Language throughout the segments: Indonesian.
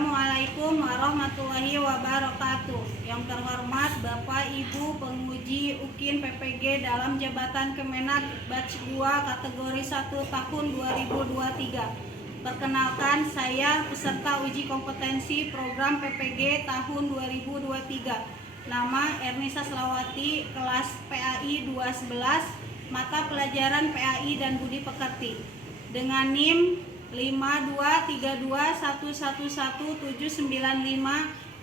Assalamualaikum warahmatullahi wabarakatuh. Yang terhormat Bapak Ibu penguji UKIN PPG dalam jabatan Kemenak batch 2 kategori 1 tahun 2023. Perkenalkan, saya peserta uji kompetensi program PPG tahun 2023. Nama Ernisa Slawati, kelas PAI 211, mata pelajaran PAI dan Budi Pekerti. Dengan NIM 52321111795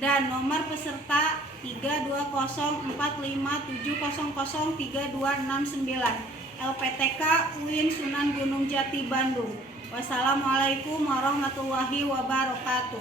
dan nomor peserta 32045700329 LPTK UIN Sunan Gunung Jati Bandung. Wassalamualaikum warahmatullahi wabarakatuh.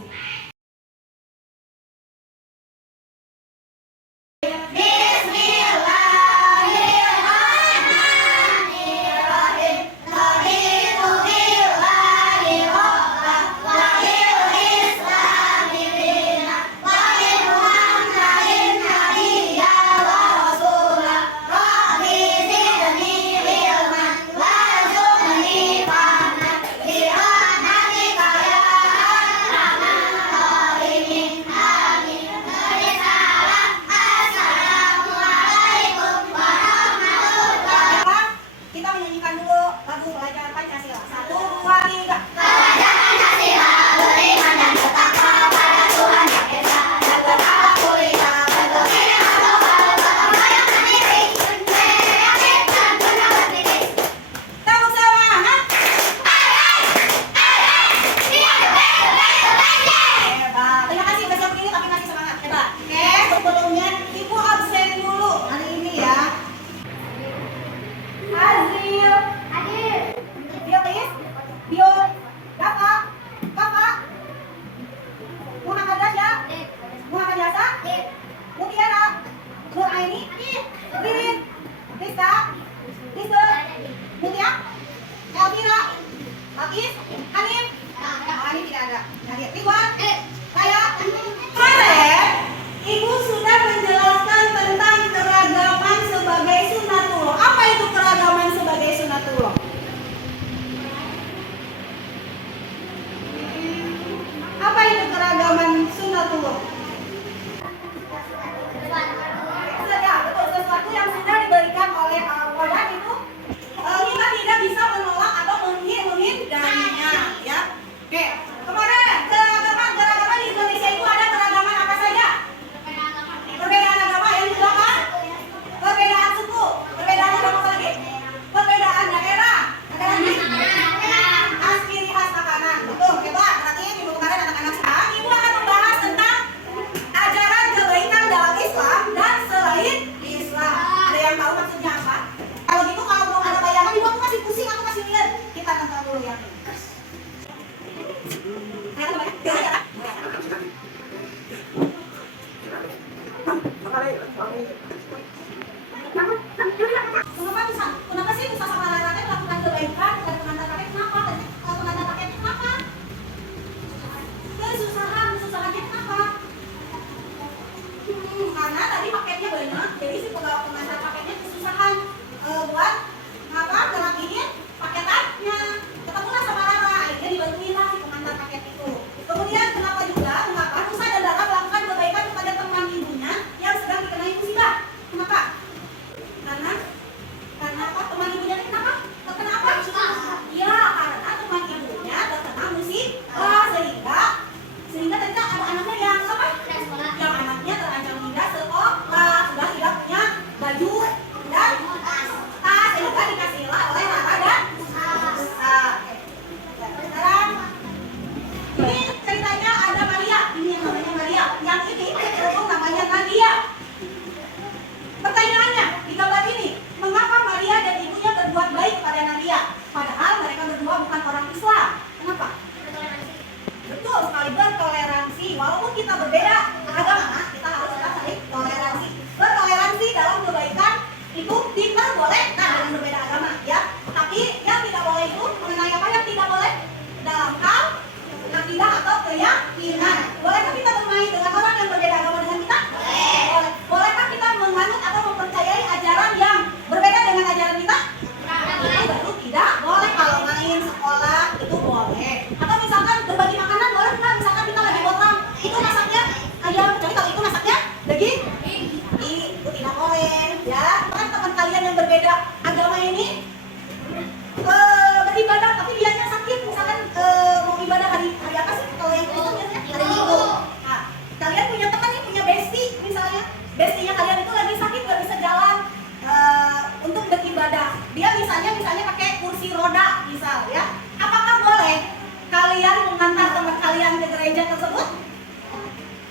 kursi roda misal ya, apakah boleh kalian mengantar teman kalian ke gereja tersebut?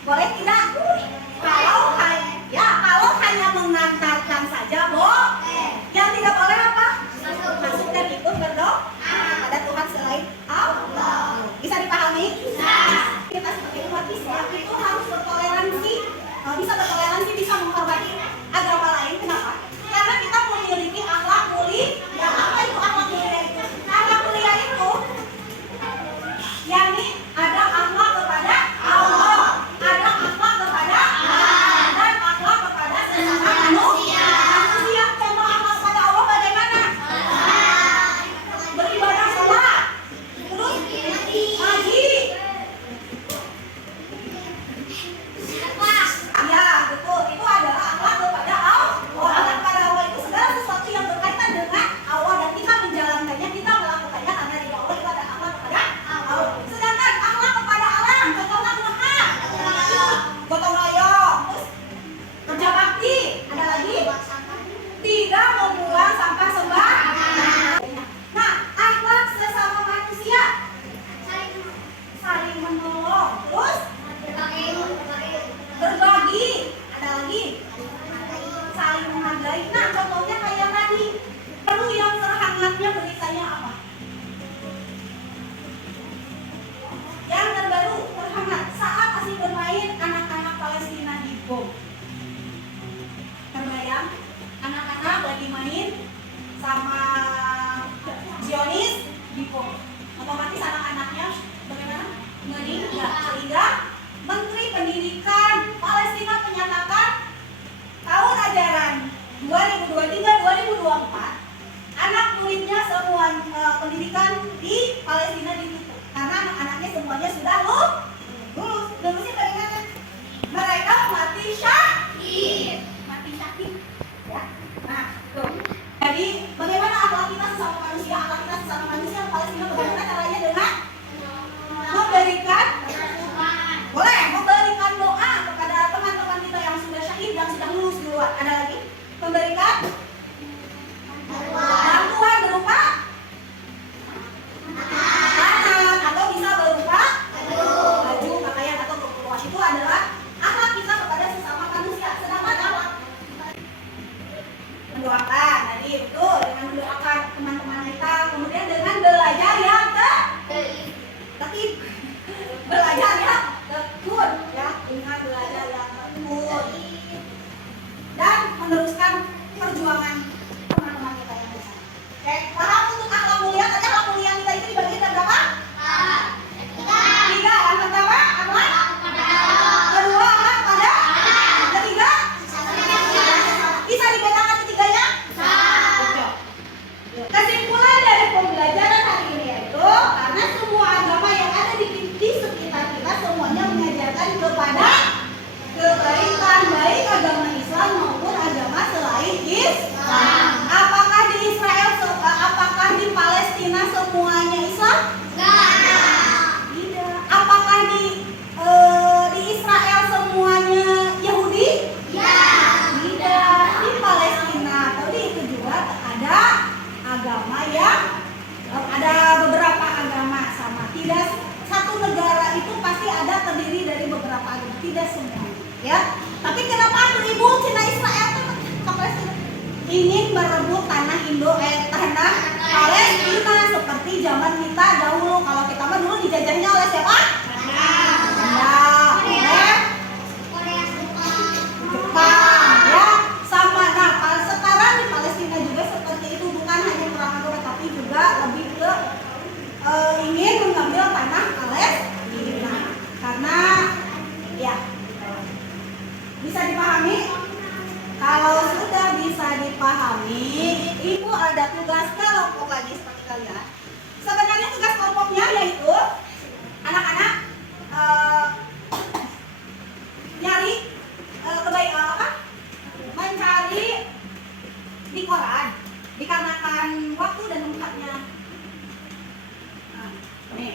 Boleh tidak? Kalau hanya mengantarkan saja boleh. Yang tidak boleh apa? Masuk dan ikut berdoa ada Tuhan selain Allah. Bisa dipahami? Bisa. Kita sebagai umat Islam itu harus bertoleransi, bisa menghormati agama lain. Kenapa? Karena kita memiliki akhlak mulia. Apa itu akhlak mulia itu? Akhlak mulia itu yakni ada akhlak kepada Allah, ada akhlak kepada dan akhlak kepada sesama manusia. Contoh akhlak kepada Allah bagaimana? Beribadah sholat, terus ngaji. Ya betul, itu adalah akhlak kepada Allah. Akhlak kepada Allah itu segala sesuatu yang berkaitan dengan Allah dan kita menjalankannya, kita melakukannya karena di Allah itu ada akhlak kepada Allah. Sedangkan akhlak kepada alam, contohnya kumaha? Gotong royong, terus kerja bakti, ada lagi tidak membuang sampah sembarangan. Nah, akhlak sesama manusia saling menolong, terus berbagi, ada lagi saling menghargai. Nah, contohnya kayak tadi, perlu yang terhangatnya beritanya apa? Yang terbaru terhangat saat asik bermain anak-anak Palestina dibom. Terbayang anak-anak lagi main sama Zionis dibom. Otomatis anak-anaknya bagaimana? Meninggal. Sehingga Menteri Pendidikan Palestina menyatakan tahun ajaran 2023-2024 anak muridnya semua pendidikan di Palestina ditutup karena anak-anaknya semuanya sudah lulus. Lulusnya bagaimana? Mereka mati syahid. Ya. Nah, tuh. Jadi bagaimana akhlak kita sesama manusia? Akhlak kita sesama manusia Palestina bagaimana caranya? Dengan memberikan doa kepada teman-teman kita yang sudah syahid, yang sudah lulus duluan. Ada lagi? Memberikan bantuan berupa makanan atau bisa berupa baju, pakaian atau keperluan. Itu adalah akhlak kita kepada sesama manusia. Sedangkan akhlak mendoakan tadi betul, dengan mendoakan teman-teman kita, kemudian dengan belajar yang tertib, belajar yang tekun, ya, dengan belajar yang tekun dan meneruskan perjuangan teman-teman kita yang besar. Oke, paham untuk akhlak mulia? Tadi akhlak mulia kita itu dibagi ada berapa? Tiga. Yang pertama akhlak kedua akhlak pada ketiga bisa dibedakan ketiganya? Kesimpulan dari pembelajaran hari ini yaitu karena semua agama yang ada di sekitar kita semuanya mengajarkan kepada kebaikan, baik agama Islam maupun agama selain Islam. Apakah di Israel, apakah di Palestina semuanya Islam? Tidak. Apakah di Israel semuanya Yahudi? Tidak. Di Palestina tadi itu juga ada agama yang ada beberapa agama sama. Tidak satu negara itu pasti ada terdiri dari beberapa agama, tidak semua. Ya, tapi kenapa ribut Cina Israel ingin merebut tanah tanah Palestina seperti zaman kita dahulu? Kalau kita mah dulu dijajahnya oleh siapa? Jepang, ya, sama. Nah, sekarang di Palestina juga seperti itu, bukan hanya perang agama tapi juga lebih ke ingin mengambil tanah Palestina karena ya. Bisa dipahami? Kalau sudah bisa dipahami, Ibu ada tugas kelompok lagi seperti kalian. Sebenarnya tugas kelompoknya yaitu anak-anak nyari mencari di koran dikarenakan waktu dan tempatnya. Nah, nih.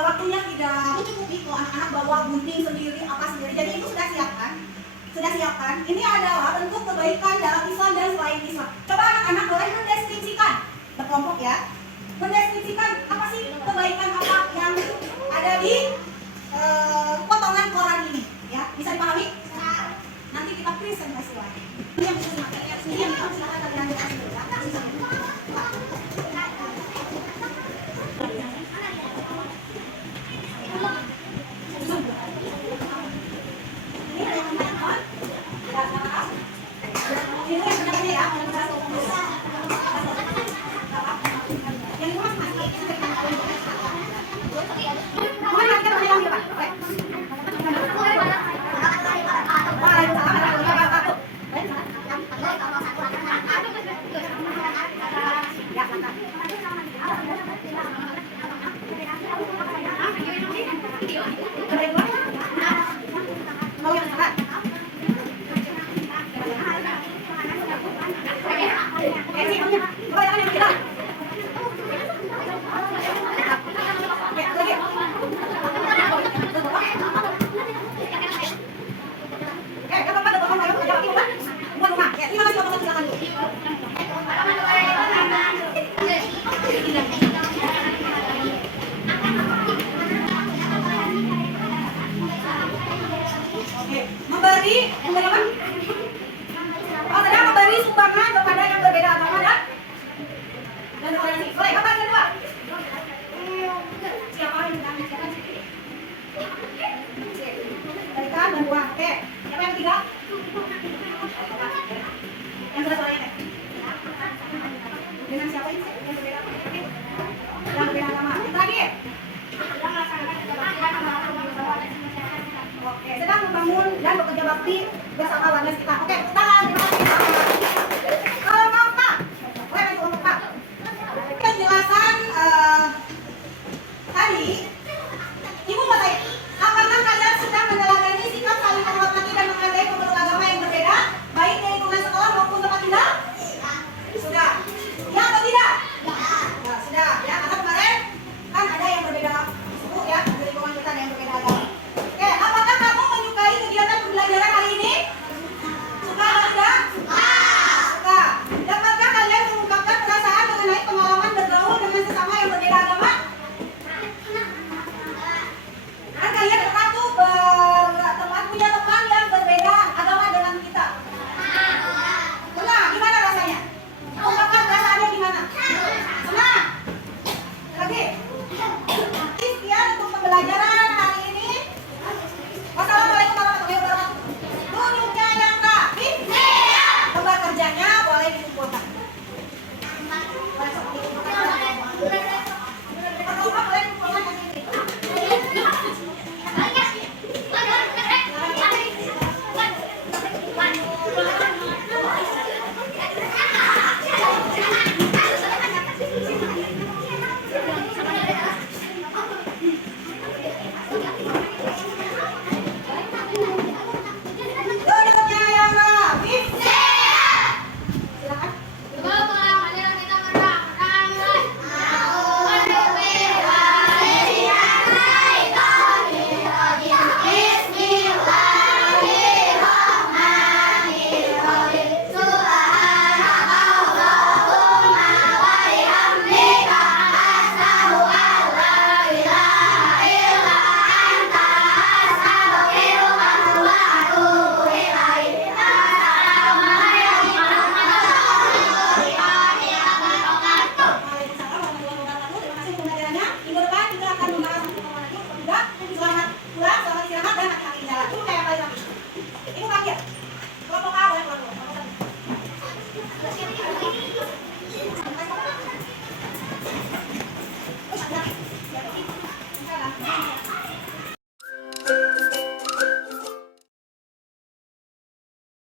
Waktunya tidak mencukupi kalau anak-anak bawa gunting sendiri, apa sendiri. Jadi itu sudah siapkan. Ini adalah bentuk kebaikan dalam Islam dan selain Islam. Coba anak-anak boleh mendeskripsikan bakti bersama warga sekitar. Oke,